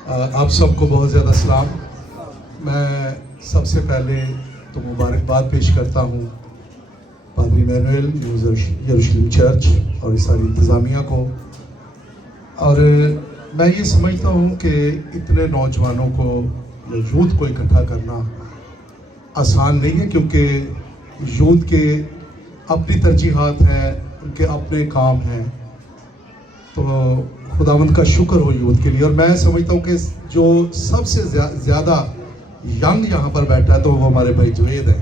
आप सबको बहुत ज़्यादा सलाम। मैं सबसे पहले तो मुबारकबाद पेश करता हूँ पादरी मैनुएल न्यू यरूशलेम चर्च और इस सारी इंतज़ामिया को। और मैं ये समझता हूँ कि इतने नौजवानों को यूथ को इकट्ठा करना आसान नहीं है, क्योंकि यूथ के अपनी तरजीहात हैं, उनके अपने काम हैं। तो खुदावंद का शुक्र हो यूथ के लिए। और मैं समझता हूँ कि जो सबसे ज़्यादा यंग यहाँ पर बैठा है तो वो हमारे भाई जुवेद है,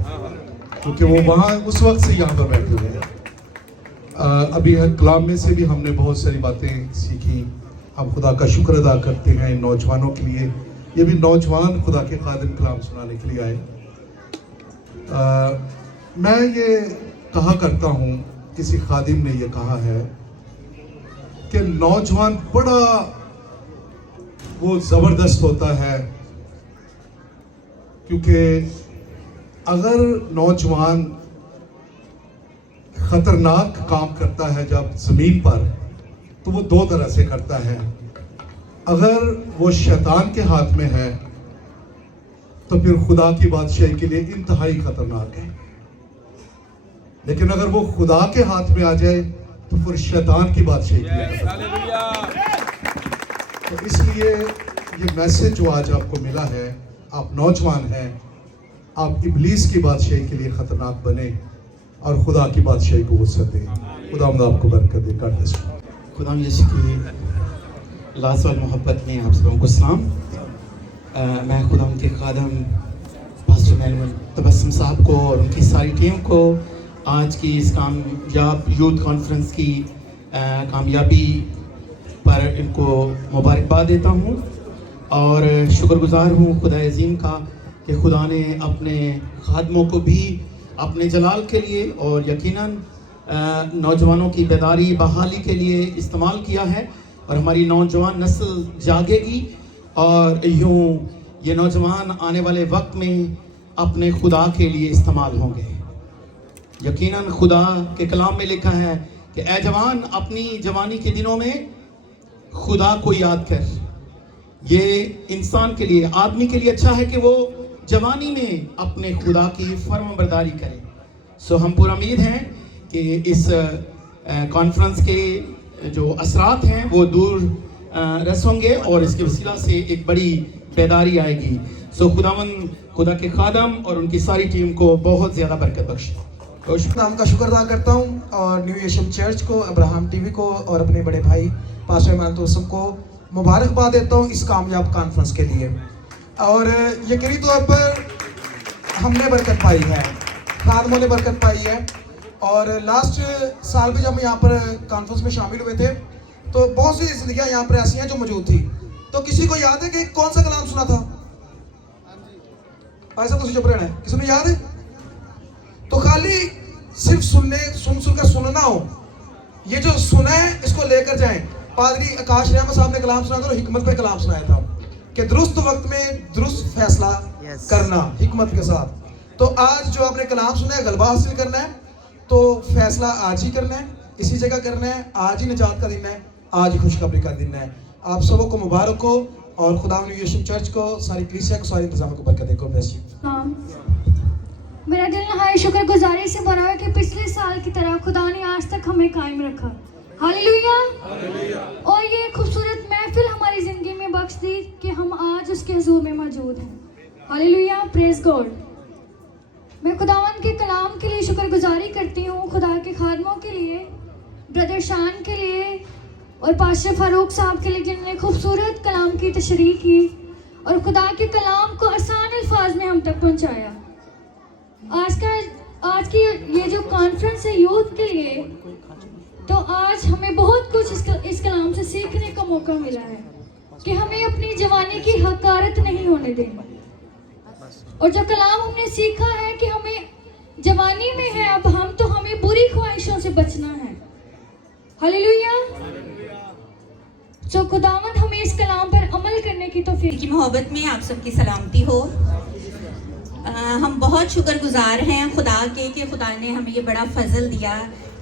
क्योंकि वो वहाँ उस वक्त से यहाँ पर बैठे हुए हैं। अभी कलाम में से भी हमने बहुत सारी बातें सीखी। हम खुदा का शुक्र अदा करते हैं इन नौजवानों के लिए। ये भी नौजवान खुदा के खादिम कलाम सुनाने के लिए आए। मैं ये कहा करता हूँ, किसी खादिम ने ये कहा है कि नौजवान बड़ा वो ज़बरदस्त होता है, क्योंकि अगर नौजवान ख़तरनाक काम करता है जब ज़मीन पर, तो वो दो तरह से करता है। अगर वो शैतान के हाथ में है तो फिर खुदा की बादशाही के लिए इंतहाई ख़तरनाक है। लेकिन अगर वो खुदा के हाथ में आ जाए तो फिर शैतान की बादशाही के लिए। तो इसलिए ये मैसेज जो आज आपको मिला है, आप नौजवान हैं, आप इब्लीस की बादशाही के लिए ख़तरनाक बने और खुदा की बादशाही को वसअत दें। खुदावंद आपको बरकत दे। God bless you. खुदा यीशु की लाज़वाल मोहब्बत में आप सबों को सलाम। मैं खुदा के खादम पास्टर मैनुएल तबस्सुम साहब को और उनकी सारी टीम को आज की इस कामयाब यूथ कॉन्फ्रेंस की कामयाबी पर इनको मुबारकबाद देता हूँ और शुक्रगुज़ार हूँ खुदा अज़ीम का कि खुदा ने अपने खादमों को भी अपने जलाल के लिए और यकीनन नौजवानों की बेदारी बहाली के लिए इस्तेमाल किया है। और हमारी नौजवान नस्ल जागेगी और यूँ ये नौजवान आने वाले वक्त में अपने खुदा के लिए इस्तेमाल होंगे। यकीनन खुदा के कलाम में लिखा है कि ऐ जवान, अपनी जवानी के दिनों में खुदा को याद कर। ये इंसान के लिए, आदमी के लिए अच्छा है कि वो जवानी में अपने खुदा की फर्माबरदारी करे। सो हम पूरा उम्मीद हैं कि इस कॉन्फ्रेंस के जो असरात हैं वो दूर रस होंगे और इसके वसीला से एक बड़ी बेदारी आएगी। सो खुदा के खादम और उनकी सारी टीम को बहुत ज़्यादा बरकत बख्शे। नाम का शुक्र अदा करता हूँ और न्यू यरूशलेम चर्च को, अब्राहम टीवी को और अपने बड़े भाई पास्टर मैनुएल को मुबारकबाद देता हूँ इस कामयाब कॉन्फ्रेंस के लिए। और यकीनी तौर पर हमने बरकत पाई है, खादमों ने बरकत पाई है। और लास्ट साल भी जब हम यहाँ पर कॉन्फ्रेंस में शामिल हुए थे तो बहुत सी ज़िंदगियाँ यहाँ पर ऐसी हैं जो मौजूद थी। तो किसी को याद है कि कौन सा कलाम सुना था? ऐसा कुछ चुप रहना है, किसी ने याद है? तो खाली सिर्फ सुन कर सुनना हो, ये जो सुना है इसको लेकर जाएं। पादरी आकाश रहमत साहब ने कलाम सुनाया था और हिकमत पे कलाम सुनाया था कि दुरुस्त वक्त में दुरुस्त फैसला करना हिकमत के साथ। तो आज जो आपने कलाम सुना है, गलबा हासिल करना है तो फैसला आज ही करना है, इसी जगह करना है। आज ही निजात का दिन है, आज ही खुशखबरी का दिन है। आप सबों को मुबारक हो और खुदा न्यू यरूशलेम चर्च को, सारी कलीसिया को, सारे इंतजाम को बरकत दे। God bless you. मेरा दिल नहाय शुक्रगुजारी से भरा है कि पिछले साल की तरह खुदा ने आज तक हमें कायम रखा। हालेलुया। और ये खूबसूरत महफिल हमारी ज़िंदगी में बख्श दी कि हम आज उसके हुजूर में मौजूद हैं। Hallelujah, praise God. मैं खुदावंद के कलाम के लिए शुक्रगुजारी करती हूँ, खुदा के खादमों के लिए, ब्रदर शान के लिए और पास्टर फारूक साहब के लिए जिन्होंने खूबसूरत कलाम की तशरीह की और खुदा के कलाम को आसान अल्फाज में हम तक पहुँचाया। आज की ये जो कॉन्फ्रेंस है यूथ के लिए, तो आज हमें बहुत कुछ इस कलाम से सीखने का मौका मिला है कि हमें अपनी जवानी की हकारत नहीं होने देनी। और जो कलाम हमने सीखा है कि हमें जवानी में है अब हम, तो हमें बुरी ख्वाहिशों से बचना है। हालेलुया। जो खुदावंद हमें इस कलाम पर अमल करने की तौफीक की मोहब्बत में आप सबकी सलामती हो। हम बहुत शुक्रगुजार हैं खुदा के कि खुदा ने हमें ये बड़ा फजल दिया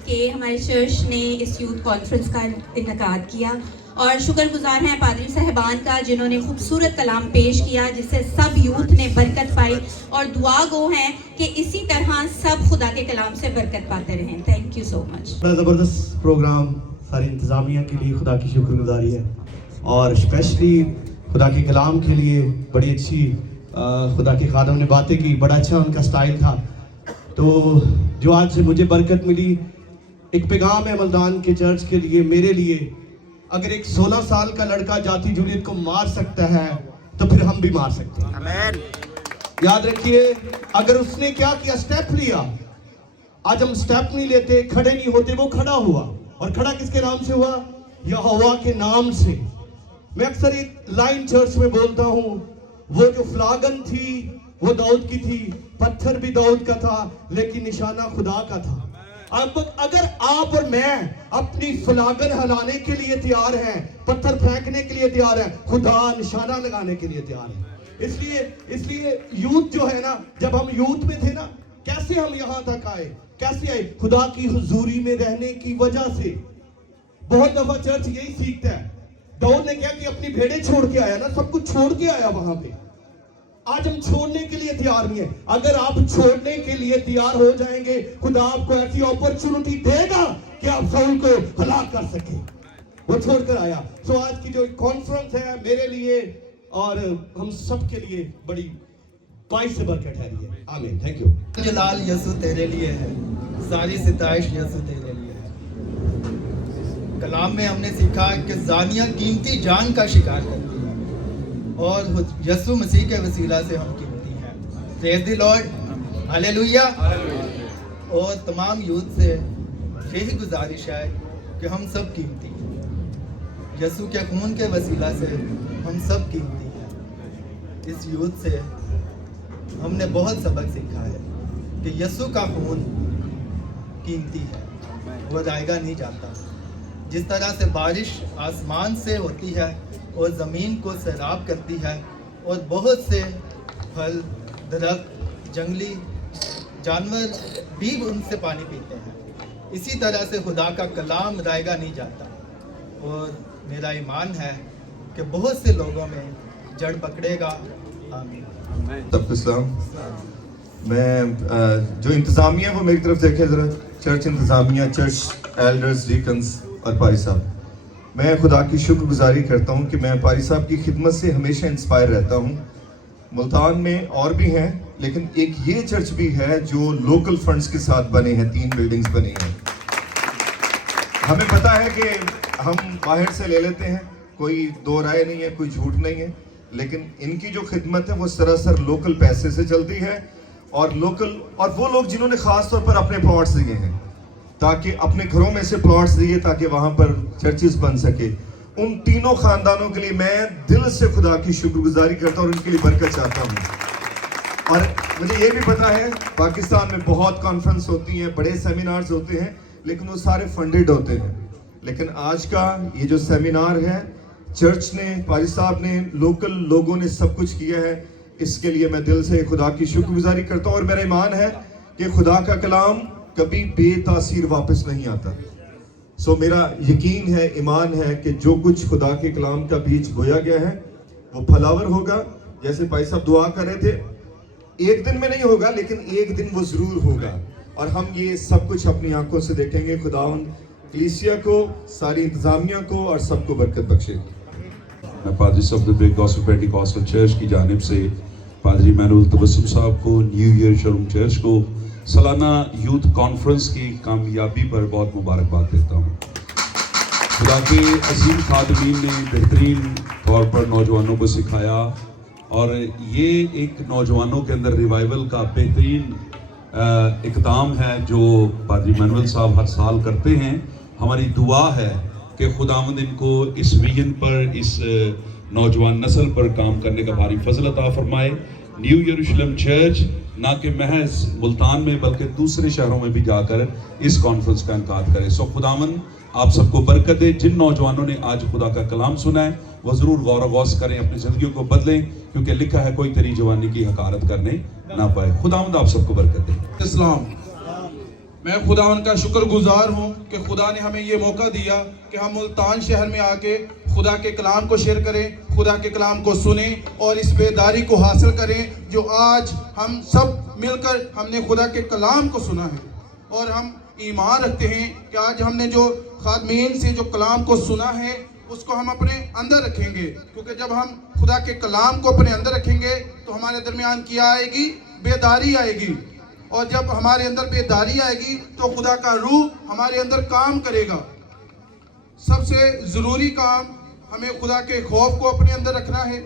कि हमारे चर्च ने इस यूथ कॉन्फ्रेंस का इनेकाद किया اور شکر گزار ہیں پادری صاحبان کا جنہوں نے خوبصورت کلام پیش کیا جس سے سب یوتھ نے برکت پائی، اور دعا گو ہیں کہ اسی طرح سب خدا کے کلام سے برکت پاتے رہیں. تھینک یو سو مچ. بڑا زبردست پروگرام، ساری انتظامیہ کے لیے خدا کی شکر گزاری ہے، اور اسپیشلی خدا کے کلام کے لیے بڑی اچھی خدا کے خادم نے باتیں کی، بڑا اچھا ان کا سٹائل تھا. تو جو آج مجھے برکت ملی، ایک پیغام ہے ملتان کے چرچ کے لیے، میرے لیے. اگر ایک 16 سال کا لڑکا جاتی جولیت کو مار سکتا ہے تو پھر ہم بھی مار سکتے ہیں. آمین. یاد رکھیے، اگر اس نے کیا کیا، سٹیپ لیا. آج ہم سٹیپ نہیں لیتے، کھڑے نہیں ہوتے، وہ کھڑا ہوا. اور کھڑا کس کے نام سے ہوا؟ یہوہ کے نام سے. میں اکثر ایک لائن چرچ میں بولتا ہوں، وہ جو فلاگن تھی وہ داؤد کی تھی، پتھر بھی داؤد کا تھا، لیکن نشانہ خدا کا تھا. اب اگر آپ اور میں اپنی فلاگن ہلانے کے لیے تیار ہیں، پتھر پھینکنے کے لیے تیار ہیں، خدا نشانہ لگانے کے لیے تیار ہے. اس لیے یوتھ جو ہے نا، جب ہم یوتھ میں تھے نا، کیسے ہم یہاں تک آئے، کیسے آئے؟ خدا کی حضوری میں رہنے کی وجہ سے. بہت دفعہ چرچ یہی سیکھتا ہے. داؤد نے کیا کہ اپنی بھیڑیں چھوڑ کے آیا نا، سب کچھ چھوڑ کے آیا وہاں پہ. آج ہم چھوڑنے کے لیے تیار نہیں ہیں. اگر آپ چھوڑنے کے لیے تیار ہو جائیں گے، خدا آپ کو ایسی اپرچونٹی دے گا کہ آپ سول کو ہلاک کر سکیں. وہ چھوڑ کر آیا. سو آج کی جو کانفرنس ہے میرے لیے اور ہم سب کے لیے بڑی باعث برکت ہے. آمین. Thank you. جلال یسوع تیرے لیے ہے، ساری ستائش یسوع تیرے لیے ہے. کلام میں ہم نے سیکھا کہ زانیہ قیمتی جان کا شکار کرتی ہے، اور یسوع مسیح کے وسیلہ سے ہم قیمتی ہیں. پریز دی لارڈ. ہاللیلویہ. اور تمام یوتھ سے یہی گزارش ہے کہ ہم سب قیمتی ہیں. یسوع کے خون کے وسیلہ سے ہم سب قیمتی ہیں. اس یوتھ سے ہم نے بہت سبق سیکھا ہے کہ یسوع کا خون قیمتی ہے، وہ ضائع نہیں جاتا. جس طرح سے بارش آسمان سے ہوتی ہے اور زمین کو سیراب کرتی ہے، اور بہت سے پھل، درخت، جنگلی جانور بھی ان سے پانی پیتے ہیں، اسی طرح سے خدا کا کلام ضائع نہیں جاتا. اور میرا ایمان ہے کہ بہت سے لوگوں میں جڑ پکڑے گا. آمین. سب کو اسلام. میں جو انتظامیہ وہ میری طرف دیکھے ذرا، چرچ انتظامیہ، چرچ ایلڈرز، ڈیکنز اور پاری صاحب، میں خدا کی شکر گزاری کرتا ہوں کہ میں پاری صاحب کی خدمت سے ہمیشہ انسپائر رہتا ہوں. ملتان میں اور بھی ہیں، لیکن ایک یہ چرچ بھی ہے جو لوکل فنڈز کے ساتھ بنے ہیں. 3 بلڈنگز بنی ہیں. ہمیں پتہ ہے کہ ہم باہر سے لے لیتے ہیں، کوئی دو رائے نہیں ہے، کوئی جھوٹ نہیں ہے، لیکن ان کی جو خدمت ہے وہ سراسر لوکل پیسے سے چلتی ہے. اور وہ لوگ جنہوں نے خاص طور پر اپنے پلاٹس دیے ہیں، تاکہ اپنے گھروں میں سے پلاٹس دیے تاکہ وہاں پر چرچز بن سکے. ان تینوں خاندانوں کے لیے میں دل سے خدا کی شکر گزاری کرتا ہوں اور ان کے لیے برکت چاہتا ہوں. اور مجھے یہ بھی پتا ہے پاکستان میں بہت کانفرنس ہوتی ہیں، بڑے سیمینارز ہوتے ہیں، لیکن وہ سارے فنڈڈ ہوتے ہیں. لیکن آج کا یہ جو سیمینار ہے، چرچ نے، پاری صاحب نے، لوکل لوگوں نے سب کچھ کیا ہے. اس کے لیے میں دل سے خدا کی شکر گزاری کرتا ہوں. اور میرا ایمان ہے کہ خدا کا کلام کبھی بے تاثیر واپس نہیں آتا. سو میرا یقین ہے، ایمان ہے کہ جو کچھ خدا کے کلام کا بیج بویا گیا ہے وہ پھلاور ہوگا. جیسے بھائی صاحب دعا کر رہے تھے، ایک دن میں نہیں ہوگا لیکن ایک دن وہ ضرور ہوگا، اور ہم یہ سب کچھ اپنی آنکھوں سے دیکھیں گے. خداوند کلیسیا کو، ساری انتظامیہ کو اور سب کو برکت بخشے. میں پادری صاحب دی بریک گاسپل پینٹیکاسٹل چرچ کی جانب سے پادری مینول تبسم صاحب کو، نیو یروشلم چرچ کو سالانہ یوتھ کانفرنس کی کامیابی پر بہت مبارکباد دیتا ہوں. خدا کے عظیم خادمین نے بہترین طور پر نوجوانوں کو سکھایا، اور یہ ایک نوجوانوں کے اندر ریوائول کا بہترین اقدام ہے جو پادری مینول صاحب ہر سال کرتے ہیں. ہماری دعا ہے کہ خداوند ان کو اس ویژن پر، اس نوجوان نسل پر کام کرنے کا بھاری فضل عطا فرمائے. نیو یروشلم چرچ نہ کہ محض ملتان میں بلکہ دوسرے شہروں میں بھی جا کر اس کانفرنس کا انعقاد کرے. سو خداوند آپ سب کو برکت دے. جن نوجوانوں نے آج خدا کا کلام سنا ہے وہ ضرور غور و غوص کریں، اپنی زندگیوں کو بدلیں، کیونکہ لکھا ہے کوئی تیری جوانی کی حقارت کرنے نہ پائے. خداوند آپ سب کو برکت دے. اسلام. میں خداوند کا شکر گزار ہوں کہ خدا نے ہمیں یہ موقع دیا کہ ہم ملتان شہر میں آ کے खुदा के कलाम को शेयर करें, खुदा के कलाम को सुनें और इस बेदारी को हासिल करें जो आज हम सब मिलकर हमने खुदा के कलाम को सुना है। और हम ईमान रखते हैं कि आज हमने जो खादमीन से जो कलाम को सुना है उसको हम अपने अंदर रखेंगे, क्योंकि जब हम खुदा के कलाम को अपने अंदर रखेंगे तो हमारे दरमियान क्या आएगी? बेदारी आएगी। और जब हमारे अंदर बेदारी आएगी तो खुदा का रूह हमारे अंदर काम करेगा। सबसे ज़रूरी काम हमें खुदा के खौफ को अपने अंदर रखना है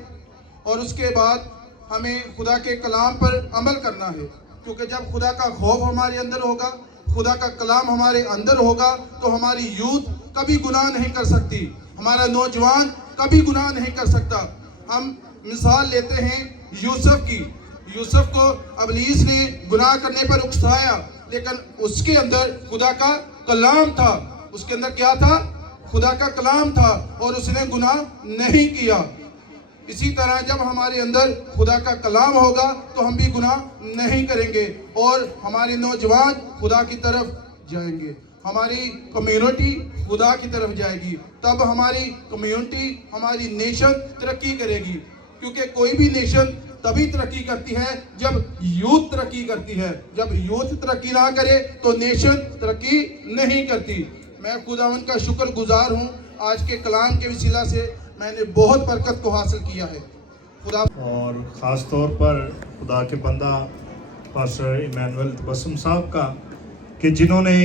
और उसके बाद हमें खुदा के कलाम पर अमल करना है, क्योंकि जब खुदा का खौफ हमारे अंदर होगा, खुदा का कलाम हमारे अंदर होगा, तो हमारी यूथ कभी गुनाह नहीं कर सकती, हमारा नौजवान कभी गुनाह नहीं कर सकता। हम मिसाल लेते हैं यूसुफ की। यूसुफ को अबलीस ने गुनाह करने पर उकसाया, लेकिन उसके अंदर खुदा का कलाम था। उसके अंदर क्या था? खुदा का कलाम था और उसने गुनाह नहीं किया। इसी तरह जब हमारे अंदर खुदा का कलाम होगा तो हम भी गुनाह नहीं करेंगे और हमारे नौजवान खुदा की तरफ जाएंगे, हमारी कम्युनिटी खुदा की तरफ जाएगी। तब हमारी कम्युनिटी, हमारी नेशन तरक्की करेगी, क्योंकि कोई भी नेशन तभी तरक्की करती है जब यूथ तरक्की करती है। जब यूथ तरक्की ना करे तो नेशन तरक्की नहीं करती। मैं खुदावंद का शुक्रगुजार हूँ, आज के कलाम के वसीला से मैंने बहुत बरकत को हासिल किया है। खुदा और ख़ास तौर पर खुदा के बंदा पास्टर इमैनुअल तबस्सुम साहब का, कि जिन्होंने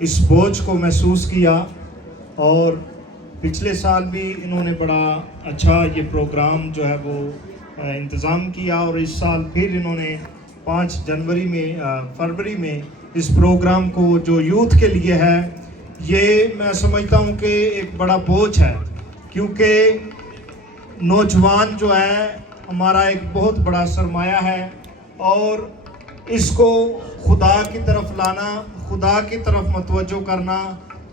इस बोझ को महसूस किया और पिछले साल भी इन्होंने बड़ा अच्छा ये प्रोग्राम जो है वो इंतज़ाम किया और इस साल फिर इन्होंने 5 फरवरी में इस प्रोग्राम को जो यूथ के लिए है, ये मैं समझता हूँ कि एक बड़ा बोझ है, क्योंकि नौजवान जो है हमारा एक बहुत बड़ा सरमाया है और इसको खुदा की तरफ लाना, खुदा की तरफ मतवज्जो करना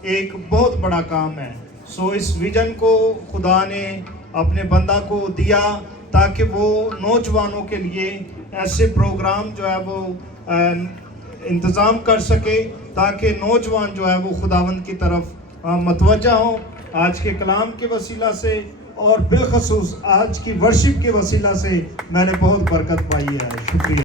एक बहुत बड़ा काम है। सो इस विजन को खुदा ने अपने बंदा को दिया ताकि वो नौजवानों के लिए ऐसे प्रोग्राम जो है वो इंतज़ाम कर सके, ताकि नौजवान जो है वो खुदावंद की तरफ मतवज्जा हो। आज के कलाम के वसीला से और बिलखसूस आज की वर्शिप के वसीला से मैंने बहुत बरकत पाई है। शुक्रिया।